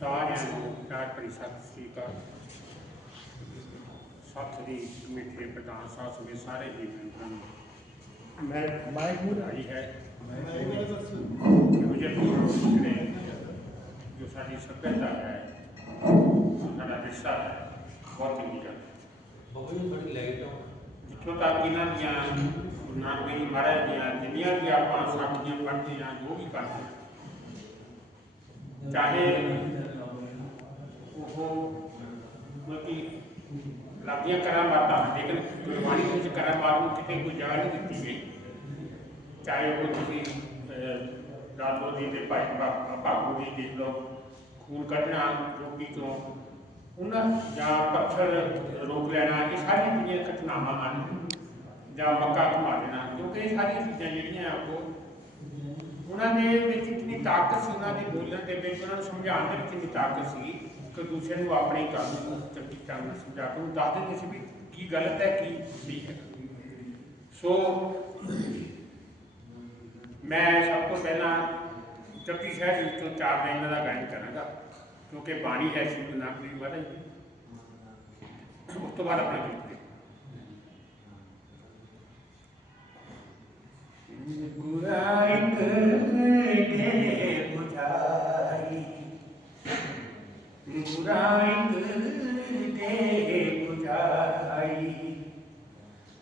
ਸਾਰਿਆਂ ਨੂੰ ਪਿਆਰ ਭਰੀ ਸਤਿ ਸ੍ਰੀ ਅਕਾਲ। ਸੱਤ ਦੀ ਕਮੇਟੀ ਦੇ ਪ੍ਰਧਾਨ ਸਾਹਿਬ ਸਮੇਤ ਸਾਰੇ ਹੀ ਮੈਂਬਰਾਂ ਨੂੰ ਮੈਂ ਮਾਈਕ ਮੁਰਾਈ ਹੈ। ਇਹੋ ਜਿਹੇ ਪ੍ਰੋਗਰਾਮ ਜਿਹੜੇ ਜੋ ਸਾਡੀ ਸੱਭਿਅਤਾ ਹੈ ਸਾਡਾ ਵਿਰਸਾ ਹੈ ਬਹੁਤ ਚੰਗੀ ਗੱਲ ਹੈ। ਬਹੁਤ ਬੜੀ ਲਾਈਟ ਆ। ਜਿੱਥੋਂ ਤੱਕ ਇਹਨਾਂ ਦੀਆਂ ਗੁਰੂ ਨਾਨਕ ਦੇਵ ਜੀ ਮਹਾਰਾਜ ਦੀਆਂ ਜਿੰਨੀਆਂ ਵੀ ਆਪਾਂ ਸਾਖੀਆਂ ਪੜ੍ਹਦੇ ਹਾਂ ਜੋ ਵੀ ਕਰਦੇ ਹਾਂ ਚਾਹੇ ਉਹ ਮਤਲਬ ਲੱਗੀਆਂ ਕਰਾਮਾਤਾਂ ਲੇਕਿਨ ਗੁਰਬਾਣੀ ਵਿੱਚ ਕਰਾਮਾਤ ਨੂੰ ਕਿਤੇ ਕੋਈ ਜਗ੍ਹਾ ਨਹੀਂ ਦਿੱਤੀ ਗਈ। ਚਾਹੇ ਉਹ ਤੁਸੀਂ ਅਹ, ਜੀ ਦੇ ਭਾਈ ਭਾ- ਜੀ ਦੇਖ ਲਓ ਖੂਨ ਕੱਢਣਾ ਰੋਗੀ ਤੋਂ ਉਹਨਾਂ ਜਾਂ ਪੱਥਰ ਰੋਕ ਲੈਣਾ ਇਹ ਸਾਰੀਆਂ ਜਿਹੜੀਆਂ ਘਟਨਾਵਾਂ ਹਨ ਜਾਂ ਮੱਕਾ ਘੁਮਾ ਦੇਣਾ ਕਿਉਂਕਿ ਇਹ ਸਾਰੀਆਂ ਚੀਜ਼ਾਂ ਜਿਹੜੀਆਂ ਉਹ ਉਹਨਾਂ ਦੇ ਵਿੱਚ ਇਤਨੀ ਤਾਕਤ ਸੀ ਉਹਨਾਂ ਦੇ ਬੋਲਣ ਦੇ ਵਿੱਚ ਉਹਨਾਂ ਨੂੰ ਸਮਝਾਉਣ ਦੇ ਵਿੱਚ ਇਤਨੀ ਤਾਕਤ ਸੀ। ਕਿ ਦੂਸਰੇ ਨੂੰ ਆਪਣੇ ਕੰਮ ਨੂੰ ਚੰਗੀ ਤਰ੍ਹਾਂ ਨਾਲ ਸਮਝਾ ਕੇ। ਉਹਨੂੰ ਦੱਸ ਦਿੰਦੇ ਸੀ ਵੀ ਕੀ ਗਲਤ ਹੈ, ਕੀ ਸਹੀ ਹੈ। ਸੋ ਮੈਂ ਸਭ ਤੋਂ ਪਹਿਲਾਂ ਜਪਜੀ ਸਾਹਿਬ ਜੀ ਵਿੱਚੋਂ ਚਾਰ ਲਾਈਨਾਂ ਦਾ ਗਾਇਨ ਕਰਾਂਗਾ, ਕਿਉਂਕਿ ਬਾਣੀ ਹੈ ਸ਼੍ਰੀ ਗੁਰੂ ਨਾਨਕ ਦੇਵ ਜੀ ਮਹਾਰਾਜ ਦੀ ਉਸ ਤੋਂ ਬਾਅਦ ਆਪਣਾ ਗੀਤ ਦੇ ਗੁਰਾਇਤ ਦੇ ਬੁਝਾਈ ਗੁਰਾਇਤ ਦੇ ਬੁਝਾਈ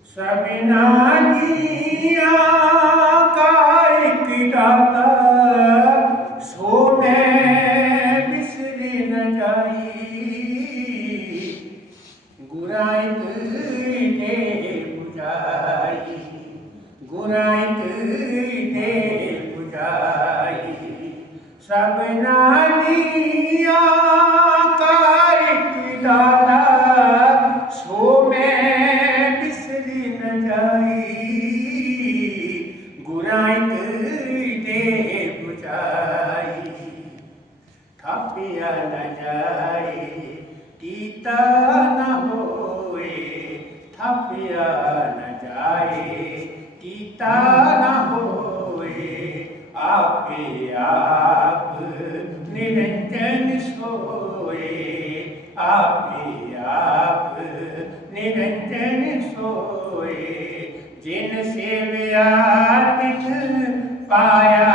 ਸਭਨਾ ਜੀਆਂ ਕਾ ਇੱਕ ਦਾਤਾ ਸੋ ਮੈਂ ਬਿਸਰੀ ਨ ਜਾਈ ਗੁਰਾਇਤ ਨੇ 부ਜਾਈ ਗੁਰਾਇਤ ਨੇ 부ਜਾਈ ਸਭਨਾ ਜੀਆਂ ਥਾਪਿਆ ਨ ਜਾਏ ਕੀਤਾ ਨਾ ਹੋਏ, ਥਾਪਿਆ ਨਾ ਜਾਏ। ਕੀਤਾ ਨਾ ਹੋਏ, ਆਪੇ ਆਪ ਨਿਰੰਜਨ ਸੋਏ। ਆਪੇ ਆਪ ਨਿਰੰਜਨ ਸੋਏ। ਜਿਨ ਸੇਵਿਆ ਤਿਨ ਪਾਇਆ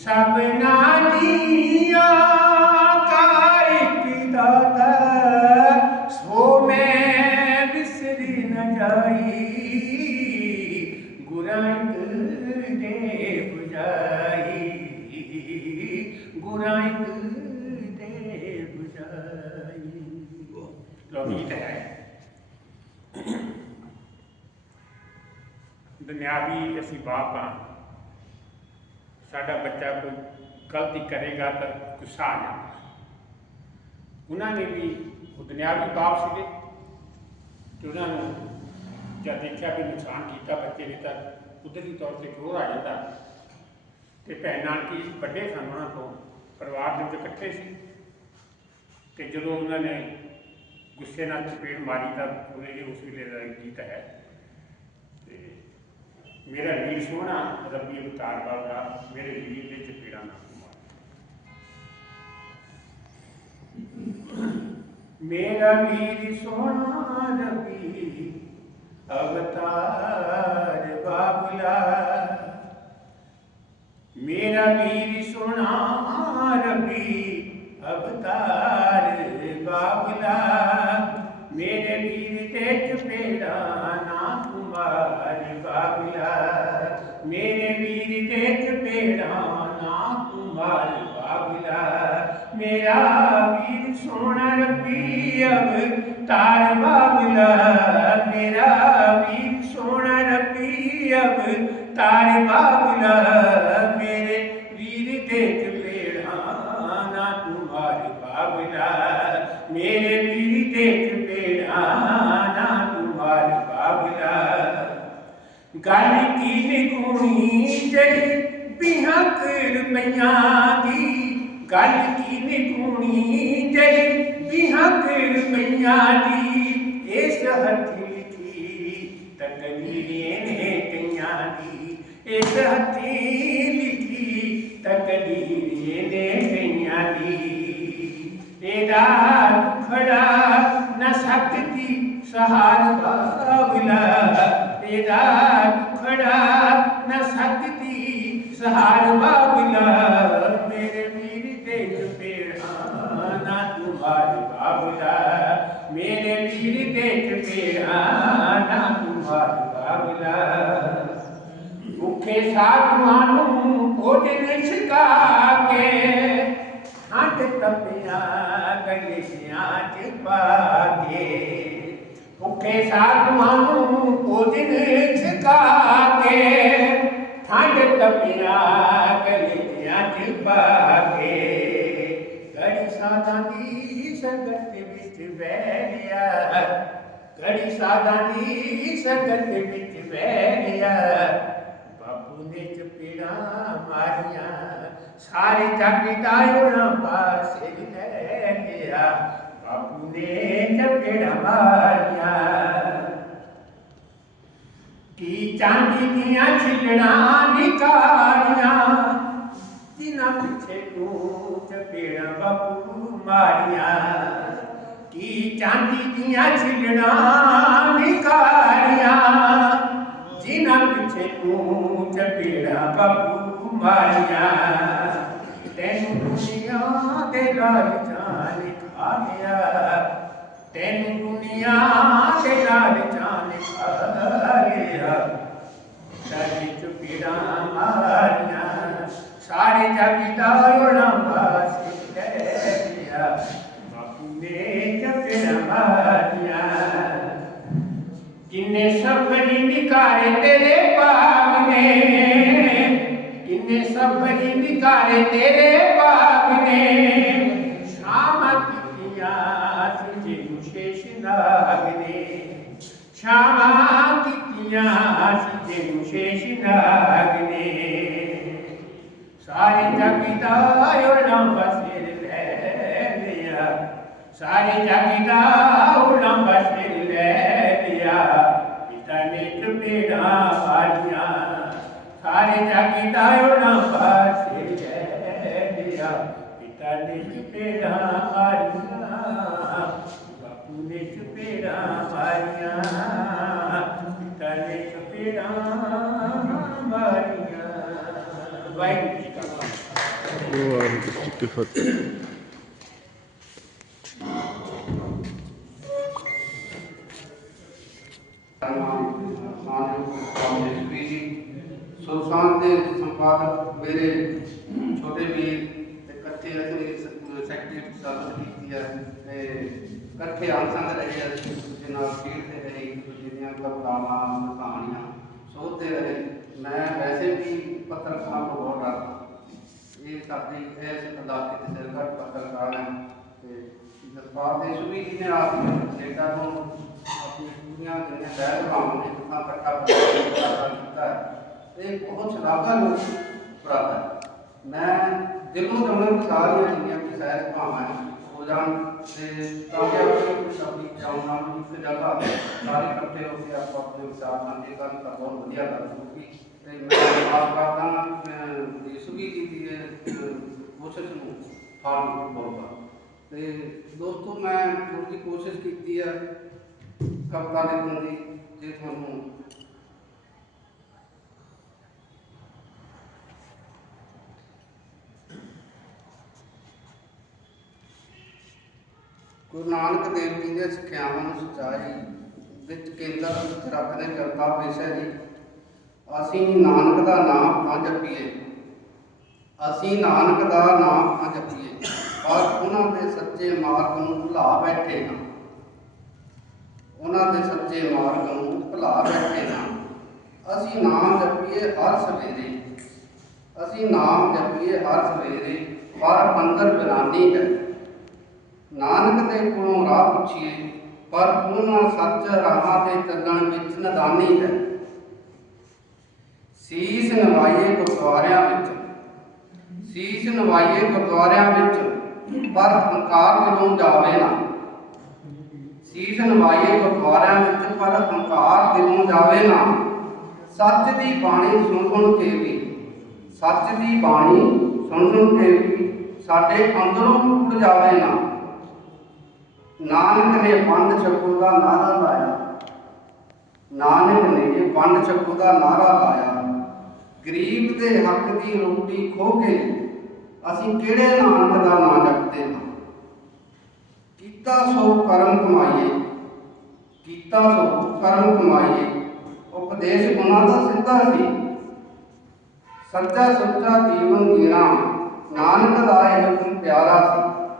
부ਝਾਈ ਸਭਨਾ ਦੀਆਂ ਕਾ ਇੱਕ ਦਾਤਾ ਸੋ ਮੈਂ ਬਿਸਰੀ ਨ ਜਾਈ ਗੁਰਾਇਤ ਦੇ 부ਝਾਈ ਸਾਡਾ ਬੱਚਾ ਕੋਈ ਗਲਤੀ ਕਰੇਗਾ ਤਾਂ ਗੁੱਸਾ ਆ ਜਾਂਦਾ ਉਹਨਾਂ ਨੇ ਵੀ ਉਹ ਦੁਨਿਆਵੀ ਬਾਪ ਸੀਗੇ ਕਿ ਉਹਨਾਂ ਨੂੰ ਜਦ ਦੇਖਿਆ ਵੀ ਨੁਕਸਾਨ ਕੀਤਾ ਬੱਚੇ ਨੇ ਤਾਂ ਕੁਦਰਤੀ ਤੌਰ ਤੇ ਕਰੋਧ ਆ ਜਾਂਦਾ। ਤੇ ਭੈਣ ਨਾਨਕੀ ਵੱਡੇ ਸਨ ਉਹਨਾਂ ਤੋਂ ਪਰਿਵਾਰ ਦੇ ਵਿੱਚ ਇਕੱਠੇ ਸੀ। ਤੇ ਜਦੋਂ ਉਹਨਾਂ ਨੇ ਗੁੱਸੇ ਨਾਲ ਚਪੇੜ ਮਾਰੀ ਤਾਂ ਉਹਦੇ ਇਹ ਉਸ ਵੇਲੇ ਦਾ ਗੀਤ ਹੈ। ਤੇ ਮੇਰਾ ਵੀਰ ਸੋਹਣਾ ਰੱਬੀ ਅਵਤਾਰ ਬਾਬਾ, ਮੇਰੇ ਵੀਰ ਦੇ ਚਪੇੜਾਂ ਨਾ ਮੇਰਾ ਵੀਰ ਸੋਹਣਾ ਰੱਬੀ ਅਵਤਾਰ ਬਾਬਲਾ। ਮੇਰਾ ਵੀਰ ਸੋਹਣਾ ਰੱਬੀ ਅਵਤਾਰ ਬਾਬਲਾ। ਤੁਮਾਰ ਮੇਰੇ ਵੀਰ ਦੇਖ ਚਪੇੜਾ ਨਾ ਤੁਮਾਰ ਬਾਬਲਾ। ਮੇਰਾ ਵੀਰ ਸੋਹਣਾ ਰੱਬੀ ਅਵਤਾਰ ਬਾਬਲਾ। ਮੇਰਾ ਵੀਰ ਸੋਹਣਾ ਰੱਬੀ ਅਵਤਾਰ ਬਾਬਲਾ। ਮੇਰੇ ਵੀਰ ਦੇਖ ਚਪੇੜਾ ਨਾ ਤੂੰ ਤੁਮਾਰ ਬਾਬਲਾ। ਮੇਰੇ ਵੀਰ ਦੇਖ ਚਪੇੜਾ ਨਾ ਤੂੰ ਤੁਮਾਰ ਬਾਬਲਾ। ਗੱਲ ਕੀ ਨਿਗੂਣੀ ਜਿਹੜੀ ਬਿਹਕ ਰੁਪਈਆਂ ਦੀ? ਗੱਲ ਕੀ ਨਿਕੂਣੀ ਜਹੀ ਬਿਹਾਂ ਤੇਰ ਪਈਆਂ ਦੀ? ਇਸ ਹੱਥੀ ਲਿਖੀ ਤਕਦੀਰ ਨੇ ਕਈਆਂ ਦੀ? ਇਸ ਹੱਥੀ ਲਿਖੀ ਤਕਦੀਰ ਨੇ ਕਈਆਂ ਦੀ? ਇਹਦਾ ਖੜਾ ਨਾ ਸਕਦੀ ਸਹਾਰਾ ਬਾਬਲਾ। ਇਹਦਾ ਖੜਾ ਨਾ ਸਕਦੀ ਸਹਾਰ ਬਾਬਲਾ ਮੇਰੇ ਵੀਰ ਦੇ ਚਪੇੜਾ ਨਾ ਤੁਹਾਰੀ ਬਾਬਲਾ, ਮੇਰੇ ਵੀਰ ਦੇ ਚਪੇੜਾ ਨਾ ਤੁਹਾਰੀ ਬਾਬਲਾ। ਭੁੱਖੇ ਸਾਧੂਆਂ ਨੂੰ ਭੋਜਨ ਛਕਾ ਕੇ ਹੱਟ ਤਪਿਆ ਗਲਿਆਂ ਚ ਪਾ ਕੇ ਭੁੱਖੇ ਸਾਧੂਆਂ ਨੂੰ ਭੋਜਨ ਛਕਾ ਕੇ, ਠੰਡ ਤਪਿਆ ਗਲਿਆਂ ਚ ਪਾ ਕੇ। ਗੜੀ ਸਾਧਾਂ ਦੀ ਸੰਗਤ ਵਿੱਚ ਬਹਿ ਗਿਆ, ਗੜੀ ਸਾਧਾਂ ਦੀ ਸੰਗਤ ਵਿੱਚ ਬਹਿ ਗਿਆ। ਬਾਪੂ ਨੇ ਚਪੇੜਾ ਮਾਰੀਆਂ ਸਾਰੇ ਜੱਗ ਦਾ ਉਹਨਾਂ ਪਾਸੇ ਲੈ ਗਿਆ ਬਾਪੂ ਨੇ ਚਪੇੜਾ ਮਾਰੀਆਂ। ਕੀ ਚਾਂਦੀ ਦੀਆਂ ਛਿਲਣਾ ਨਿਕਾਲੀਆਂ, ਜਿਨ੍ਹਾਂ ਪਿੱਛੇ ਤੂੰ ਚਪੇੜਾ ਬਾਪੂ ਮਾਰੀਆਂ। ਕੀ ਚਾਂਦੀ ਦੀਆਂ ਛਿਲਣਾ ਆ ਗਿਆ ਪਿੱਛੇ ਤੂੰ ਚਪੇੜਾ ਬਾਪੂ ਮਾਰੀਆਂ ਤੈਨੂੰ ਦੁਨੀਆ ਦੇ ਲਾਲਚਾਂ ਨੇ ਖਾ ਲਿਆ ਤੈਨੂੰ ਨੇ ਸਾਡੀ ਚੁਪੀੜਾ ਮਾਰੀਆਂ, ਸਾਰੇ ਜੱਗ ਦਾ ਉਣਾ ਬਾਸ ਲੈ ਬਾਪੂ ਨੇ ਚੁਪੀੜਾ ਮਾਰੀਆਂ। ਕਿੰਨੇ ਸਫਰੀ ਨਿਕਾਰੇ ਤੇਰੇ ਬਾਗ ਨੇ। ਕਿੰਨੇ ਸਫਰੀ ਨਿਕਾਰੇ ਤੇਰੇ ਬਾਗ ਨੇ। ਸ਼ਾਮਾਂ ਸ਼ਾਮਾਂ ਕੀਤੀਆਂ ਸਿਜੇ ਨੂੰ ਸ਼ੇਸ਼ ਨਾਗ ਨੇ ਸਾਰੇ ਜਗ ਦਾ ਉਲੰਬ ਲੈ ਲਿਆ ਸਾਰੇ ਜਗ ਦਾ ਉਲੰਬ ਲੈ ਲਿਆ ਪਿਤਾ ਨੇ ਚਪੇੜਾ ਮਾਰੀਆਂ। ਸਾਰੇ ਜਗ ਦਾ ਉਲੰਬ ਸਿਰ ਲੈ ਲਿਆ ਪਿਤਾ ਨੇ ਚਪੇੜਾ ਮਾਰੀਆਂ। ਕੀ ਫਤਿਹ ਸੁਲਤਾਨ ਦੇ ਸੰਪਾਦਕ ਮੇਰੇ ਛੋਟੇ ਵੀਰ ਤੇ ਇਕੱਠੇ ਅਸੀਂ ਸੈਕਟਰੀ ਸਰਵਿਸ ਕੀਤੀ ਹੈ ਤੇ ਇਕੱਠੇ ਆਨਸੰਗ ਰਹੇ ਆ ਇੱਕ ਨਾਲ ਖੇਡਦੇ ਰਹੇ ਇੱਕ ਦੂਜੇ ਦੀਆਂ ਕਵਿਤਾਵਾਂ ਕਹਾਣੀਆਂ ਸੋਧਦੇ ਰਹੇ ਮੈਂ ਵੈਸੇ ਵੀ ਪੱਤਰਕਾਰ ਤੋਂ ਬਹੁਤ ਡਰਦਾ। ਇਹ ਸਾਡੀ ਇਸ ਇਲਾਕੇ ਦੇ ਸਿਰਕੱਟ ਪੱਤਰਕਾਰ ਹੈ ਤੇ ਜਸਪਾਲ ਦੇ ਸੁਵੀ ਜੀ ਨੇ ਆਪ ਕੈਨੇਡਾ ਤੋਂ ਆਪਣੀ ਪੂਰੀਆਂ ਜਿਹੜੀਆਂ ਦਹਿਰ ਭਾਵਾਂ ਨੇ, ਕਿੰਨਾ ਇਕੱਠਾ ਪੱਤਰਕਾਰ ਕੀਤਾ ਹੈ। ਇਹ ਬਹੁਤ ਸ਼ਲਾਘਾਯੋਗ ਉਪਰਾਲਾ ਹੈ। ਮੈਂ ਦਿਲੋਂ ਦਮਨ ਸਾਰੀਆਂ ਜਿੰਨੀਆਂ ਵੀ ਸਹਿਜ ਭਾਵਾਂ ਹੈ ਹੋ ਜਾਣ ਤੇ ਤਾਂ ਕਿ ਆਪਣੀ ਸ਼ਬਦੀ ਜਾਉਂ ਨਾਲ ਇੱਕ ਜਗ੍ਹਾ ਸਾਰੇ ਇਕੱਠੇ ਹੋ ਕੇ ਆਪਾਂ ਆਪਣੇ ਵਿਚਾਰ ਸਾਂਝੇ ਕਰਨ ਤਾਂ ਬਹੁਤ ਵਧੀਆ ਗੱਲ ਹੋਊਗੀ ਤੇ ਮੈਂ ਆਸ ਕਰਦਾ ਯਿਸੂਗੀ ਜੀ ਦੀ ਇਹ, ਅਹ, ਕੋਸ਼ਿਸ਼ ਨੂੰ ਫਲ ਪਾਊਗਾ ਤੇ ਦੋਸਤੋ, ਮੈਂ ਥੋੜੀ ਕੋਸ਼ਿਸ਼ ਕੀਤੀ ਹੈ ਕਵਿਤਾ ਲਿਖਣ ਦੀ, ਜੇ ਤੁਹਾਨੂੰ ਗੁਰੂ ਨਾਨਕ ਦੇਵ ਜੀ ਦੀਆਂ ਸਿੱਖਿਆਵਾਂ ਨੂੰ ਸੱਚਾਈ ਵਿੱਚ ਕੇਂਦਰ ਵਿੱਚ ਰੱਖਦੇ ਕਰਤਾ ਵਿਸ਼ਾ ਜੀ। ਅਸੀਂ ਨਾਨਕ ਦਾ ਨਾਮ ਤਾਂ ਜਪੀਏ। ਅਸੀਂ ਨਾਨਕ ਦਾ ਨਾਮ ਤਾਂ ਜਪੀਏ ਔਰ ਉਹਨਾਂ ਦੇ ਸੱਚੇ ਮਾਰਗ ਨੂੰ ਭੁਲਾ ਬੈਠੇ ਹਾਂ। ਉਹਨਾਂ ਦੇ ਸੱਚੇ ਮਾਰਗ ਨੂੰ ਭੁਲਾ ਬੈਠੇ ਹਾਂ। ਅਸੀਂ ਨਾਮ ਜਪੀਏ ਹਰ ਸਵੇਰੇ। ਅਸੀਂ ਨਾਮ ਜਪੀਏ ਹਰ ਸਵੇਰੇ, ਪਰ ਅੰਦਰ ਬਿਰਾਨੀ ਹੈ। ਨਾਨਕ ਦੇ ਕੋਲੋਂ ਰਾਹ ਪੁੱਛੀਏ, ਪਰ ਉਹਨਾਂ ਸੱਚ ਰਾਹਾਂ ਦੇ ਚੱਲਣ ਵਿੱਚ ਨਦਾਨੀ ਹੈ। ਸੀਸ ਨਵਾਈਏ ਗੁਰਦੁਆਰਿਆਂ ਵਿੱਚ। ਸੀਸ ਨਵਾਈਏ ਗੁਰਦੁਆਰਿਆਂ ਵਿੱਚ, ਪਰ ਹੰਕਾਰ ਦਿਲੋਂ ਜਾਵੇ ਨਾ। ਸੀਸ ਨਵਾਈਏ ਗੁਰਦੁਆਰਿਆਂ ਵਿੱਚ, ਪਰ ਹੰਕਾਰ ਦਿਲੋਂ ਜਾਵੇ ਨਾ। ਸੱਚ ਦੀ ਬਾਣੀ ਸੁਣ ਸੁਣ ਕੇ ਵੀ, ਸੱਚ ਦੀ ਬਾਣੀ ਸੁਣ ਸੁਣ ਕੇ ਵੀ ਸਾਡੇ ਅੰਦਰੋਂ ਟੁੱਟ ਜਾਵੇ ਨਾ। ਨਾਨਕ ਨੇ ਵੰਡ ਛਕੂ ਦਾ ਨਾਰਾ ਲਾਇਆ। ਨਾਨਕ ਨੇ ਵੰਡ ਛਕੂ ਦਾ ਨਾਰਾ ਲਾਇਆ। ਗਰੀਬ ਦੇ ਹੱਕ ਦੀ ਰੋਟੀ ਖੋ ਕੇ ਅਸੀਂ ਕਿਹੜੇ ਨਾਨਕ ਦਾ ਨਾਂ ਜਪਦੇ ਹਾਂ? ਕੀਤਾ ਸੋ ਕਰਮ ਕਮਾਈਏ, ਕੀਤਾ ਸੋ ਕਰਮ ਕਮਾਈਏ। ਉਪਦੇਸ਼ ਗੁਣਾ ਦਾ ਸਿੱਧਾ ਸੀ। ਸੱਚਾ ਸੁੱਚਾ ਜੀਵਨ ਜੀਣਾ, ਨਾਨਕ ਦਾ ਇਹ ਹੁਕਮ ਪਿਆਰਾ ਸੀ।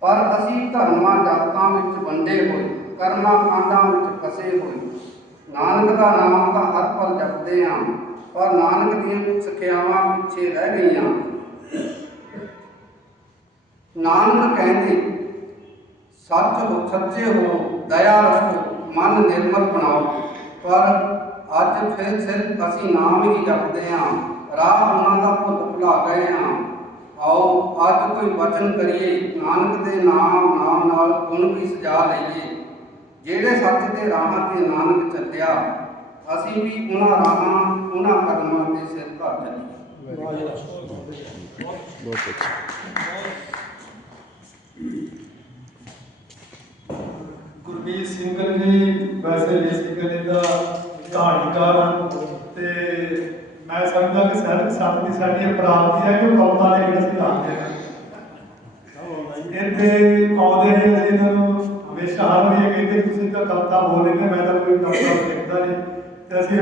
ਪਰ ਅਸੀਂ ਧਰਮਾਂ ਜਾਤਾਂ ਵਿੱਚ ਵੰਡੇ ਹੋਏ, ਕਰਮਾਂ ਕਾਂਡਾਂ ਵਿੱਚ ਫਸੇ ਹੋਏ, ਨਾਨਕ ਦਾ ਨਾਮ ਤਾਂ ਹਰ ਪਲ ਜਪਦੇ ਹਾਂ। ਪਰ ਨਾਨਕ ਦੀਆਂ ਸਿੱਖਿਆਵਾਂ ਪਿੱਛੇ ਰਹਿ ਗਈਆਂ। ਨਾਨਕ ਕਹਿੰਦੇ, ਸੱਚ ਹੋ, ਸੱਚੇ ਹੋ, ਦਇਆ ਰੱਖੋ, ਮਨ ਨਿਰਮਲ ਬਣਾਓ। ਪਰ ਅੱਜ ਫਿਰ ਸਿਰਫ ਅਸੀਂ ਨਾਮ ਹੀ ਜਪਦੇ ਹਾਂ ਰਾਹ ਉਹਨਾਂ ਦਾ ਭੁੱਲ ਭੁਲਾ ਗਏ ਹਾਂ ਆਓ, ਅੱਜ ਕੋਈ ਵਚਨ ਕਰੀਏ, ਨਾਨਕ ਦੇ ਨਾਮ ਨਾਮ ਨਾਲ ਗੁਣ ਵੀ ਸਜਾ ਲਈਏ। ਜਿਹੜੇ ਸੱਚ ਦੇ ਰਾਹਾਂ ਤੇ ਨਾਨਕ ਚੱਲਿਆ ਅਸੀਂ ਵੀ ਉਹਨਾਂ ਰਾਹਾਂ ਉਹਨਾਂ ਕਦਮਾਂ ਤੇ ਸਿਰ ਧਰ ਚੱਲੀਏ। ਬਹੁਤ ਅੱਛਾ ਗੁਰਮੀਤ ਸਿੰਘਲ ਜੀ ਵੈਸੇ ਬੇਸਿਕਲੀ ਦਾ ਕਹਾਣੀਕਾਰ ਹਨ ਤੇ ਮੈਂ ਸਮਝਦਾ ਕਿ ਸਾਹਿਤ ਸਾਥ ਦੀ ਸਾਡੀ ਇਹ ਹੈ ਕਿ ਉਹ ਕਵਿਤਾ ਲਿਖਣਾ ਸਿਖਾਉਂਦੇ ਹਨ ਇੱਥੇ ਆਉਂਦੇ ਨੇ ਅਸੀਂ ਇਹਨਾਂ ਨੂੰ ਹਮੇਸ਼ਾ ਹਰ ਵਾਰੀ ਇਹ ਕਹਿੰਦੇ, ਤੁਸੀਂ ਤਾਂ ਕਵਿਤਾ ਬੋਲ ਲੈਂਦੇ ਮੈਂ ਤਾਂ ਕੋਈ ਕਵਿਤਾ ਲਿਖਦਾ ਨਹੀਂ। ਤੇ ਅਸੀਂ